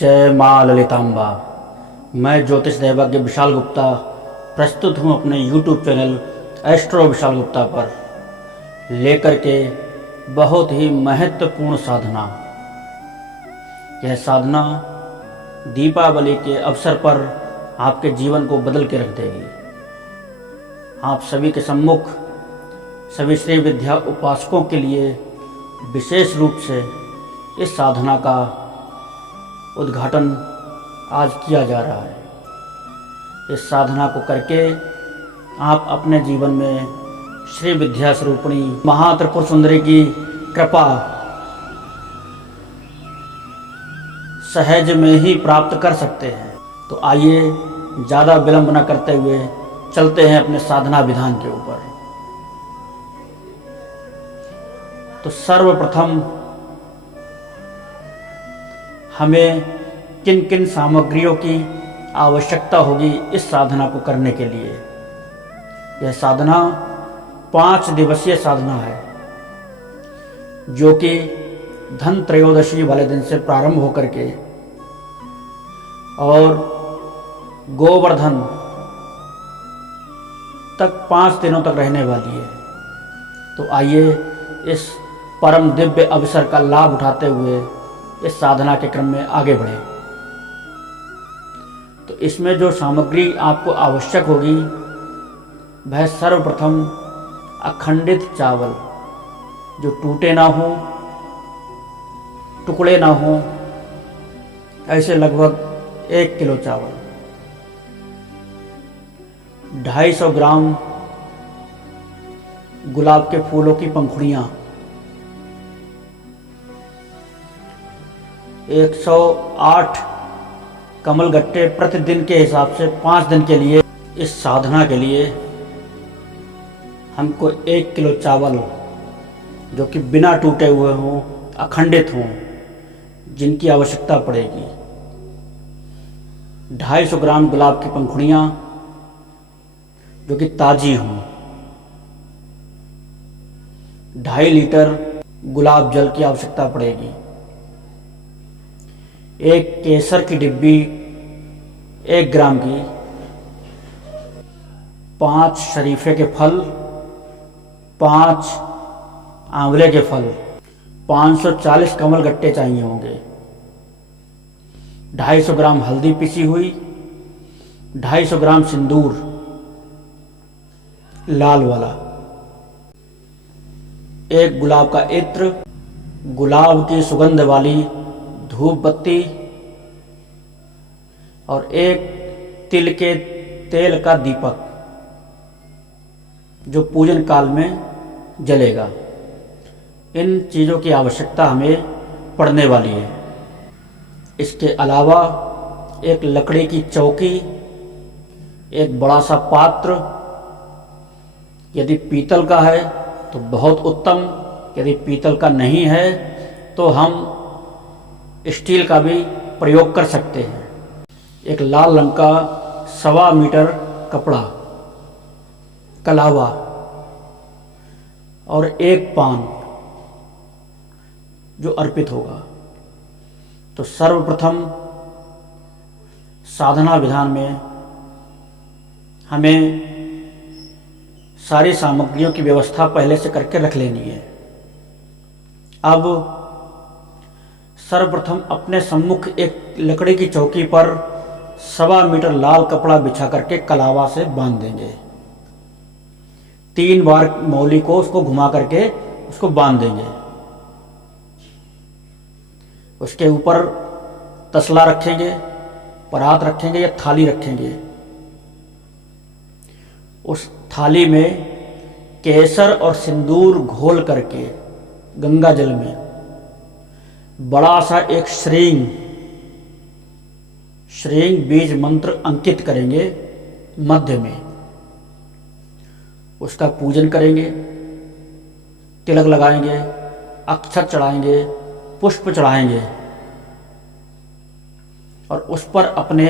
जय माँ ललितांबा। मैं ज्योतिष दैवज्ञ विशाल गुप्ता प्रस्तुत हूँ अपने YouTube channel astro Vishal Gupta पर लेकर के बहुत ही महत्वपूर्ण साधना। यह साधना दीपावली के अवसर पर आपके जीवन को बदल के रख देगी। आप सभी के सम्मुख सभी श्री विद्या उपासकों के लिए विशेष रूप से इस साधना का उद्घाटन आज किया जा रहा है। इस साधना को करके आप अपने जीवन में श्री विद्या स्वरूपिणी महात्रिपुर सुंदरी की कृपा सहज में ही प्राप्त कर सकते हैं। तो आइए ज़्यादा विलंब न करते हुए चलते हैं अपने साधना विधान के ऊपर। तो सर्वप्रथम हमें किन किन सामग्रियों की आवश्यकता होगी इस साधना को करने के लिए। यह साधना 5 दिवसीय साधना है, जो कि धन त्रयोदशी वाले दिन से प्रारंभ होकर के और गोवर्धन तक 5 दिनों तक रहने वाली है। तो आइए इस परम दिव्य अवसर का लाभ उठाते हुए इस साधना के क्रम में आगे बढ़े। तो इसमें जो सामग्री आपको आवश्यक होगी वह सर्वप्रथम अखंडित चावल, जो टूटे ना हो, टुकड़े ना हो, ऐसे लगभग 1 किलो चावल, 250 ग्राम गुलाब के फूलों की पंखुड़ियाँ, 108 कमल गट्टे प्रतिदिन के हिसाब से 5 दिन के लिए। इस साधना के लिए हमको 1 किलो चावल, जो कि बिना टूटे हुए हों, अखंडित हों, जिनकी आवश्यकता पड़ेगी। 250 ग्राम गुलाब की पंखुड़ियाँ, जो कि ताज़ी हों। 2.5 लीटर गुलाब जल की आवश्यकता पड़ेगी। 1 केसर की डिब्बी 1 ग्राम की, 5 शरीफे के फल, 5 आंवले के फल, 540 कमल गट्टे चाहिए होंगे। 250 ग्राम हल्दी पिसी हुई, 250 ग्राम सिंदूर लाल वाला, 1 गुलाब का इत्र, गुलाब की सुगंध वाली धूप बत्ती और 1 तिल के तेल का दीपक, जो पूजन काल में जलेगा। इन चीज़ों की आवश्यकता हमें पड़ने वाली है। इसके अलावा 1 लकड़ी की चौकी, 1 बड़ा सा पात्र, यदि पीतल का है तो बहुत उत्तम, यदि पीतल का नहीं है तो हम स्टील का भी प्रयोग कर सकते हैं। 1 लाल रंग का 1.25 मीटर कपड़ा, कलावा और 1 पान, जो अर्पित होगा। तो सर्वप्रथम साधना विधान में हमें सारी सामग्रियों की व्यवस्था पहले से करके रख लेनी है। अब सर्वप्रथम अपने सम्मुख 1 लकड़ी की चौकी पर 1.25 मीटर लाल कपड़ा बिछा करके कलावा से बांध देंगे। 3 बार मौली को उसको घुमा करके उसको बांध देंगे। उसके ऊपर तसला रखेंगे, परात रखेंगे या थाली रखेंगे। उस थाली में केसर और सिंदूर घोल करके गंगा जल में बड़ा सा 1 श्रींग बीज मंत्र अंकित करेंगे मध्य में। उसका पूजन करेंगे, तिलक लगाएंगे, अक्षत चढ़ाएंगे, पुष्प चढ़ाएंगे और उस पर अपने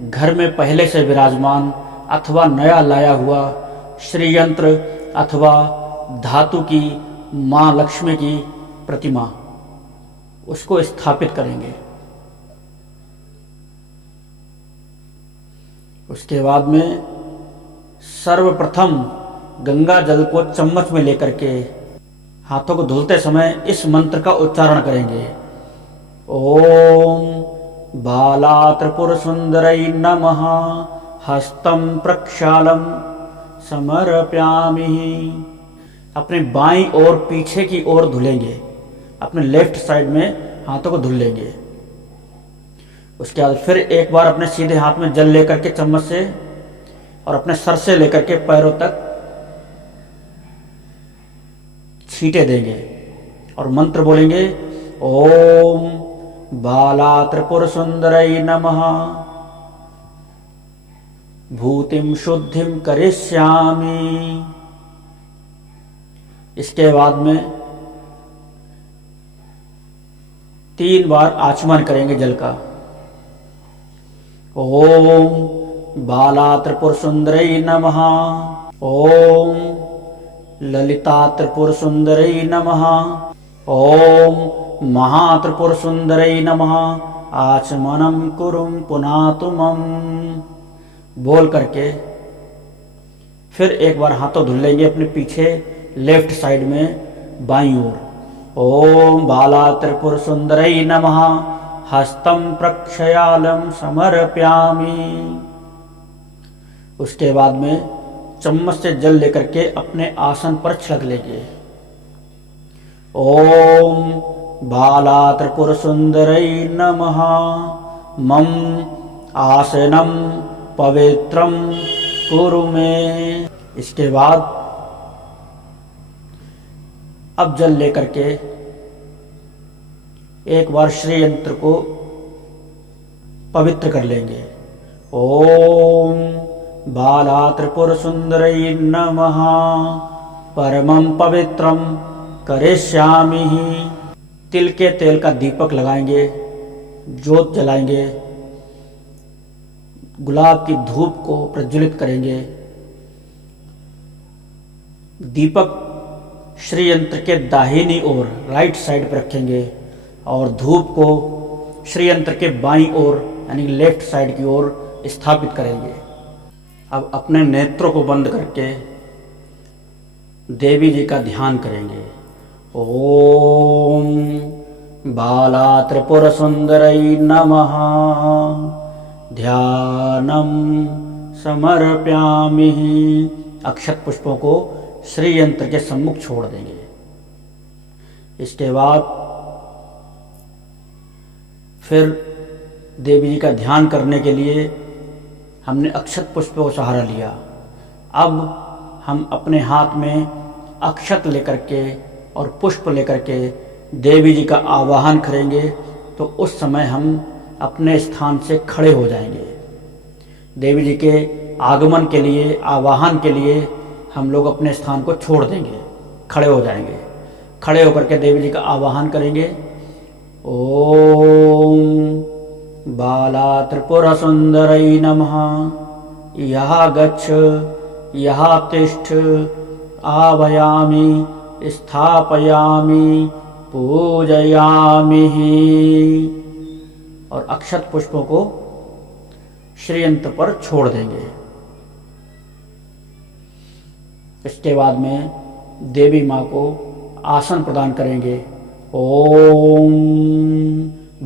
घर में पहले से विराजमान अथवा नया लाया हुआ श्री यंत्र अथवा धातु की माँ लक्ष्मी की प्रतिमा, उसको स्थापित करेंगे। उसके बाद में सर्वप्रथम गंगा जल को चम्मच में लेकर के हाथों को धुलते समय इस मंत्र का उच्चारण करेंगे। ओम बाला त्रिपुर सुंदरै नमः हस्तं प्रक्षालम समर्पयामि। अपने बाईं और पीछे की ओर धुलेंगे, अपने लेफ्ट साइड में हाथों को धुल लेंगे। उसके बाद फिर एक बार अपने सीधे हाथ में जल लेकर के चम्मच से और अपने सर से लेकर के पैरों तक छींटे देंगे और मंत्र बोलेंगे। ओम बाला त्रिपुर सुंदरै नमः भूतिम शुद्धिम करिष्यामि। इसके बाद में 3 बार आचमन करेंगे जल का। ओम बाला त्रिपुर सुंदरै नमः। ओम ललिता त्रिपुर सुंदरै नमः। ओम महात्रिपुर सुंदरै नमः आचमनम कुरुम पुनातुमम। बोल करके फिर एक बार हाथों धुल लेंगे अपने पीछे लेफ्ट साइड में बाईं ओर। ओम बाला त्रिपुर सुंदरै नमः हस्तं प्रक्षालम समर्पयामि। उसके बाद में चम्मच से जल लेकर के अपने आसन पर छिड़क लेंगे। ओम बाला त्रिपुर सुंदरै नमः मम आसनम पवित्रम कुरु मे। इसके बाद अब जल लेकर के एक बार श्री यंत्र को पवित्र कर लेंगे। ओम बाला त्रिपुर सुंदरै नमः परमं पवित्रम करिष्यामि। तिल के तेल का दीपक लगाएंगे, जोत जलाएंगे, गुलाब की धूप को प्रज्वलित करेंगे। दीपक श्री यंत्र के दाहिनी ओर राइट साइड पर रखेंगे और धूप को श्री यंत्र के बाईं ओर यानी लेफ्ट साइड की ओर स्थापित करेंगे। अब अपने नेत्रों को बंद करके देवी जी का ध्यान करेंगे। ओम बाला त्रिपुर सुंदरै नमः ध्यानम समर्पयामि। अक्षत पुष्पों को श्री यंत्र के सम्मुख छोड़ देंगे। इसके बाद फिर देवी जी का ध्यान करने के लिए हमने अक्षत पुष्प को सहारा लिया। अब हम अपने हाथ में अक्षत लेकर के और पुष्प लेकर के देवी जी का आवाहन करेंगे। तो उस समय हम अपने स्थान से खड़े हो जाएंगे। देवी जी के आगमन के लिए, आवाहन के लिए हम लोग अपने स्थान को छोड़ देंगे, खड़े हो जाएंगे। खड़े होकर के देवी जी का आवाहन करेंगे। ओम बाला त्रिपुर सुंदरै नमः यहाँ गच्छ यहाँ तिष्ठ आवायामि स्थापयामि पूजयामि। और अक्षत पुष्पों को श्री यंत्र पर छोड़ देंगे। इसके बाद में देवी माँ को आसन प्रदान करेंगे। ओम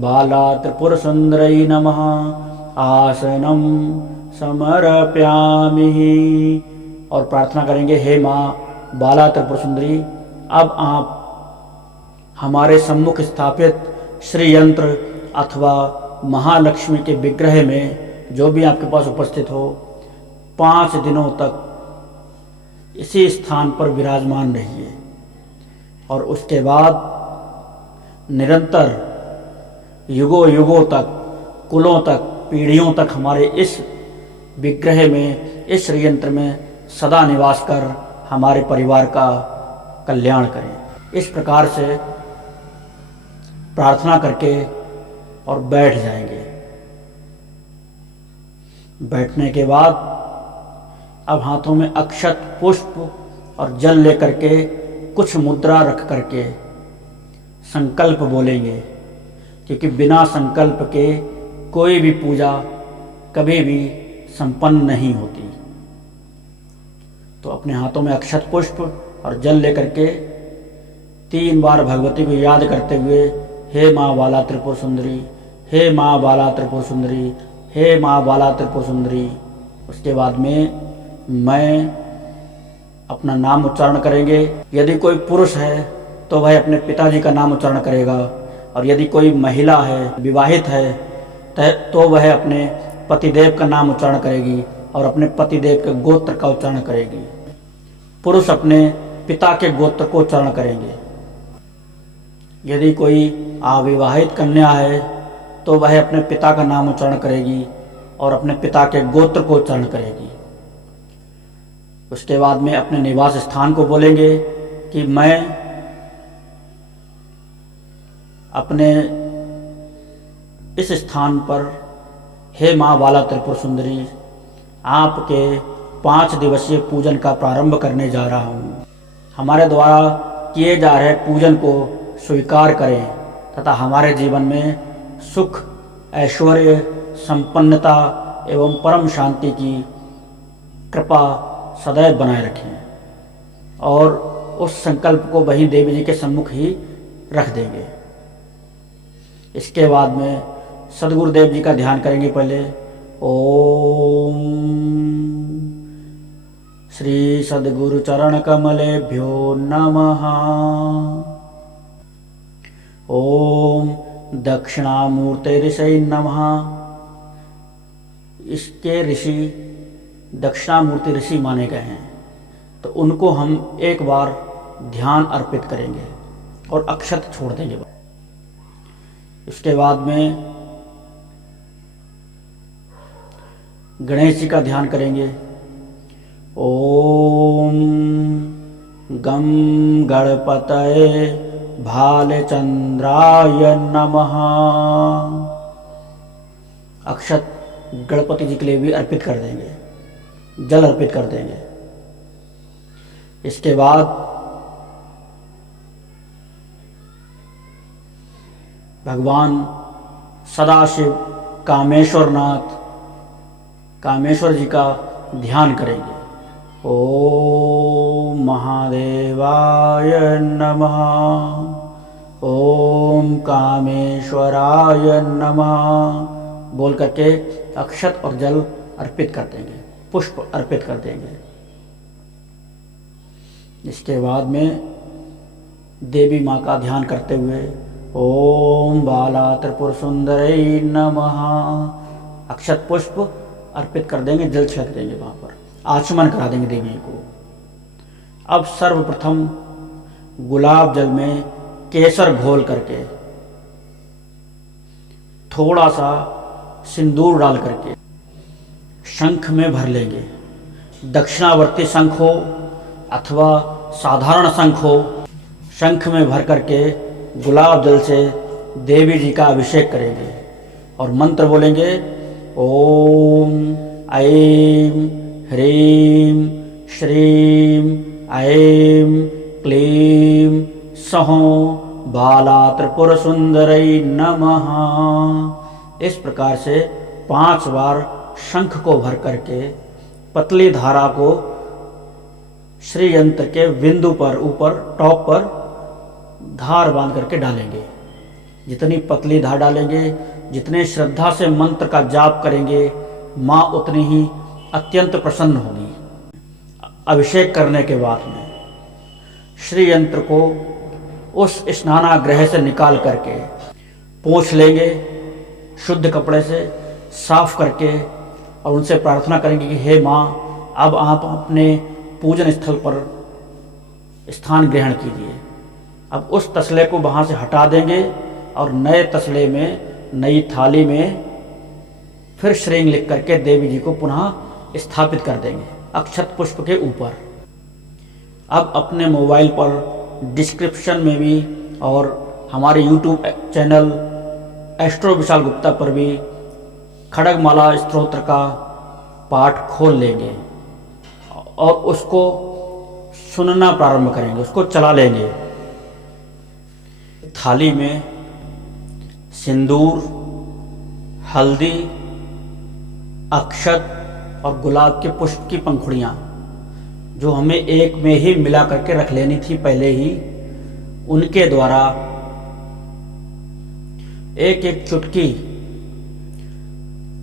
बाला त्रिपुर सुंदरै नमः आसनम समर्पयामि। और प्रार्थना करेंगे, हे माँ बाला त्रिपुर सुंदरी, अब आप हमारे सम्मुख स्थापित श्री यंत्र अथवा महालक्ष्मी के विग्रह में जो भी आपके पास उपस्थित हो 5 दिनों तक इसी स्थान पर विराजमान रहिए। और उसके बाद निरंतर युगों युगों तक, कुलों तक, पीढ़ियों तक हमारे इस विग्रह में, इस श्री यंत्र में सदा निवास कर हमारे परिवार का कल्याण करें। इस प्रकार से प्रार्थना करके और बैठ जाएंगे। बैठने के बाद अब हाथों में अक्षत, पुष्प और जल लेकर के कुछ मुद्रा रख करके संकल्प बोलेंगे, क्योंकि बिना संकल्प के कोई भी पूजा कभी भी संपन्न नहीं होती। तो अपने हाथों में अक्षत पुष्प और जल लेकर के 3 बार भगवती को याद करते हुए, हे माँ बाला त्रिपुर सुंदरी, हे माँ बाला त्रिपुर सुंदरी, हे माँ बाला त्रिपुर सुंदरी। उसके बाद में मैं अपना नाम उच्चारण करेंगे। यदि कोई पुरुष है तो वह अपने पिताजी का नाम उच्चारण करेगा, और यदि कोई महिला है, विवाहित है, तो वह अपने पतिदेव का नाम उच्चारण करेगी और अपने पतिदेव के गोत्र का उच्चारण करेगी। पुरुष अपने पिता के गोत्र को उच्चारण करेंगे। यदि कोई अविवाहित कन्या है तो वह अपने पिता का नाम उच्चारण करेगी और अपने पिता के गोत्र को उच्चारण करेगी। उसके बाद में अपने निवास स्थान को बोलेंगे कि मैं अपने इस स्थान पर, हे माँ बाला त्रिपुर सुंदरी, आपके 5 दिवसीय पूजन का प्रारंभ करने जा रहा हूँ। हमारे द्वारा किए जा रहे पूजन को स्वीकार करें तथा हमारे जीवन में सुख, ऐश्वर्य, संपन्नता एवं परम शांति की कृपा सदैव बनाए रखें। और उस संकल्प को वहीं देवी जी के सम्मुख ही रख देंगे। इसके बाद में सद्गुरुदेव जी का ध्यान करेंगे। पहले ओम श्री सद्गुरु चरण कमलेभ्यो नमः। ओम दक्षिणामूर्ते ऋषि नमः। इसके ऋषि दक्षिणामूर्ति ऋषि माने गए हैं, तो उनको हम एक बार ध्यान अर्पित करेंगे और अक्षत छोड़ देंगे। इसके बाद में गणेश जी का ध्यान करेंगे। ओम गम गणपतये भालचंद्राय नमः। अक्षत गणपति जी के लिए भी अर्पित कर देंगे, जल अर्पित कर देंगे। इसके बाद भगवान सदाशिव कामेश्वर जी का ध्यान करेंगे। ओम महादेवाय नमः। ओम कामेश्वराय नमः बोल करके अक्षत और जल अर्पित कर देंगे, पुष्प अर्पित कर देंगे। इसके बाद में देवी माँ का ध्यान करते हुए ओम बाला त्रिपुर सुंदरी नमः अक्षत पुष्प अर्पित कर देंगे, जल छिड़क देंगे, वहाँ पर आचमन करा देंगे देवी को। अब सर्वप्रथम गुलाब जल में केसर घोल करके थोड़ा सा सिंदूर डाल करके शंख में भर लेंगे। दक्षिणावर्ती शंख हो अथवा साधारण शंख हो, शंख में भर करके गुलाब जल से देवी जी का अभिषेक करेंगे और मंत्र बोलेंगे। ओम ऐं ह्रीं श्रीं ऐं क्लीं सौः बाला त्रिपुर सुंदरी नमः। इस प्रकार से 5 बार शंख को भर करके पतली धारा को श्री यंत्र के बिंदु पर ऊपर टॉप पर धार बांध करके डालेंगे। जितनी पतली धार डालेंगे, जितने श्रद्धा से मंत्र का जाप करेंगे, माँ उतनी ही अत्यंत प्रसन्न होगी। अभिषेक करने के बाद में श्री यंत्र को उस स्नानागृह से निकाल करके पोंछ लेंगे, शुद्ध कपड़े से साफ करके, और उनसे प्रार्थना करेंगे कि हे माँ, अब आप अपने पूजन स्थल पर स्थान ग्रहण कीजिए। अब उस तसले को वहाँ से हटा देंगे और नए तसले में, नई थाली में फिर श्रींग लिख करके देवी जी को पुनः स्थापित कर देंगे अक्षत पुष्प के ऊपर। अब अपने मोबाइल पर डिस्क्रिप्शन में भी और हमारे YouTube channel astro Vishal Gupta पर भी खड्गमाला स्तोत्र का पाठ खोल लेंगे और उसको सुनना प्रारंभ करेंगे, उसको चला लेंगे। थाली में सिंदूर, हल्दी, अक्षत और गुलाब के पुष्प की पंखुड़ियाँ, जो हमें एक में ही मिला करके रख लेनी थी पहले ही, उनके द्वारा एक एक चुटकी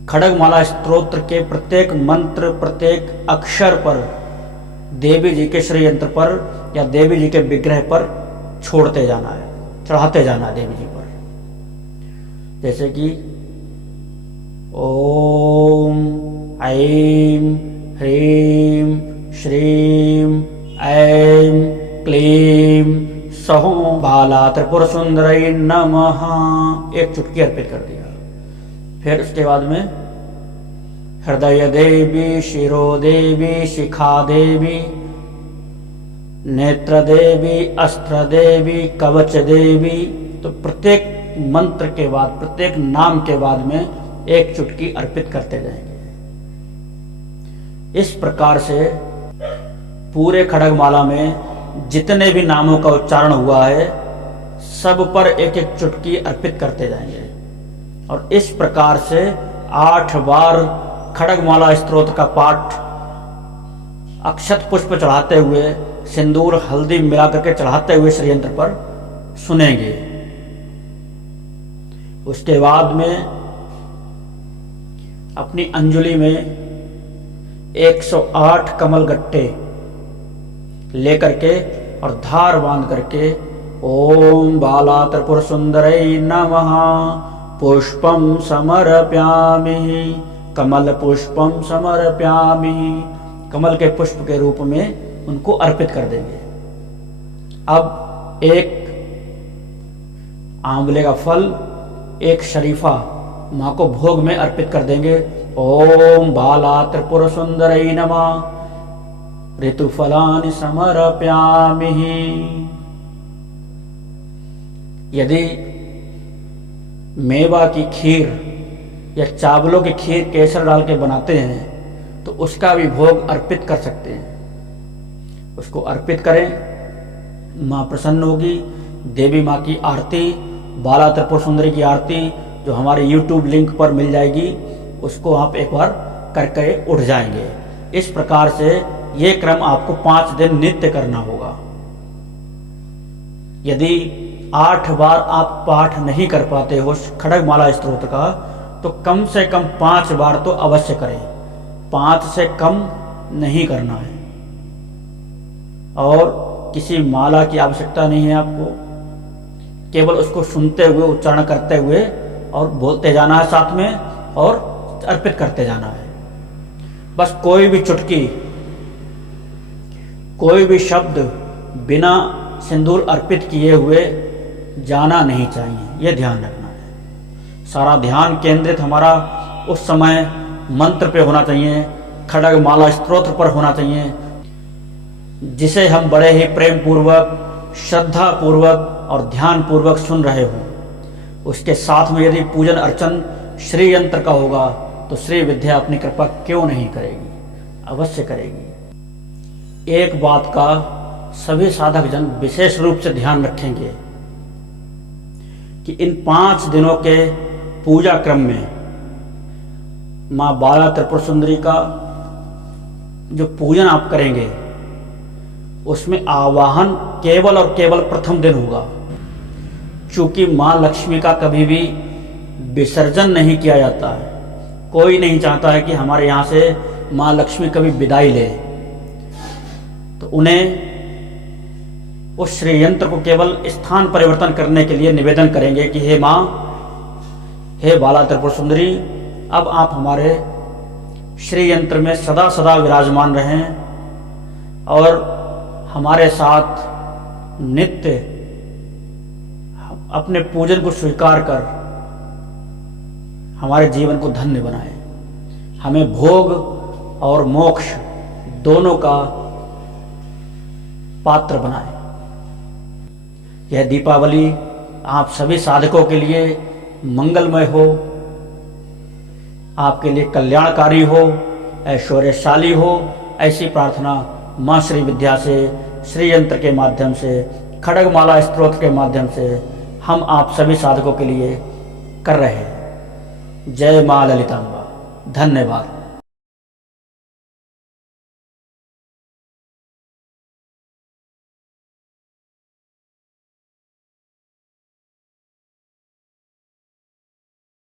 खड्गमाला स्तोत्र के प्रत्येक मंत्र, प्रत्येक अक्षर पर, देवी जी के श्री यंत्र पर या देवी जी के विग्रह पर छोड़ते जाना है, चढ़ाते जाना है देवी जी पर। जैसे कि ओम ऐं ह्रीं श्रीं ऐं क्लीं सौः बाला त्रिपुर सुंदरी नमः, एक चुटकी अर्पित कर दिया। फिर उसके बाद में हृदय देवी, शिरो देवी, शिखा देवी, नेत्र देवी, अस्त्र देवी, कवच देवी। तो प्रत्येक मंत्र के बाद, प्रत्येक नाम के बाद में एक चुटकी अर्पित करते जाएंगे। इस प्रकार से पूरे खड्गमाला में जितने भी नामों का उच्चारण हुआ है, सब पर एक एक चुटकी अर्पित करते जाएंगे। और इस प्रकार से 8 बार खड्गमाला स्तोत्र का पाठ अक्षत पुष्प चढ़ाते हुए, सिंदूर हल्दी मिला करके चढ़ाते हुए श्री यंत्र पर सुनेंगे। उसके बाद में अपनी अंजुलि में 108 कमल गट्टे लेकर के और धार बांध करके ओम बाला त्रिपुर सुंदरै नमः पुष्पम समर्प्यामि, कमल पुष्पम समर्प्यामि, कमल के पुष्प के रूप में उनको अर्पित कर देंगे। अब एक आंवले का फल, एक शरीफा माँ को भोग में अर्पित कर देंगे। ओम बाला त्रिपुर सुंदरै नमः ऋतुफलानि समर्प्यामि। यदि मेवा की खीर या चावलों की खीर केसर डाल के बनाते हैं तो उसका भी भोग अर्पित कर सकते हैं। उसको अर्पित करें, माँ प्रसन्न होगी। देवी माँ की आरती, बाला त्रिपुर सुंदरी की आरती जो हमारे YouTube लिंक पर मिल जाएगी, उसको आप एक बार करके उठ जाएंगे। इस प्रकार से ये क्रम आपको 5 दिन नित्य करना होगा। यदि 8 बार आप पाठ नहीं कर पाते हो खड्गमाला स्तोत्र का, तो कम से कम 5 बार तो अवश्य करें। 5 से कम नहीं करना है। और किसी माला की आवश्यकता नहीं है आपको, केवल उसको सुनते हुए, उच्चारण करते हुए और बोलते जाना है साथ में और अर्पित करते जाना है। बस कोई भी चुटकी, कोई भी शब्द बिना सिंदूर अर्पित किए हुए जाना नहीं चाहिए, यह ध्यान रखना है। सारा ध्यान केंद्रित हमारा उस समय मंत्र पे होना चाहिए, खड्गमाला स्तोत्र पर होना चाहिए, जिसे हम बड़े ही प्रेम पूर्वक, श्रद्धा पूर्वक और ध्यान पूर्वक सुन रहे हों। उसके साथ में यदि पूजन अर्चन श्री यंत्र का होगा तो श्री विद्या अपनी कृपा क्यों नहीं करेगी, अवश्य करेगी। एक बात का सभी साधक जन विशेष रूप से ध्यान रखेंगे कि इन 5 दिनों के पूजा क्रम में माँ बाला त्रिपुर सुंदरी का जो पूजन आप करेंगे, उसमें आवाहन केवल और केवल प्रथम दिन होगा। चूंकि माँ लक्ष्मी का कभी भी विसर्जन नहीं किया जाता है। कोई नहीं चाहता है कि हमारे यहाँ से माँ लक्ष्मी कभी विदाई ले, तो उन्हें उस श्री यंत्र को केवल स्थान परिवर्तन करने के लिए निवेदन करेंगे कि हे माँ, हे बाला त्रिपुर सुंदरी, अब आप हमारे श्री यंत्र में सदा सदा विराजमान रहें और हमारे साथ नित्य अपने पूजन को स्वीकार कर हमारे जीवन को धन्य बनाएं। हमें भोग और मोक्ष दोनों का पात्र बनाएं। यह दीपावली आप सभी साधकों के लिए मंगलमय हो, आपके लिए कल्याणकारी हो, ऐश्वर्यशाली हो, ऐसी प्रार्थना माँ श्री विद्या से, श्री यंत्र के माध्यम से, खड्गमाला स्तोत्र के माध्यम से हम आप सभी साधकों के लिए कर रहे हैं। जय माँ ललितांबा। धन्यवाद।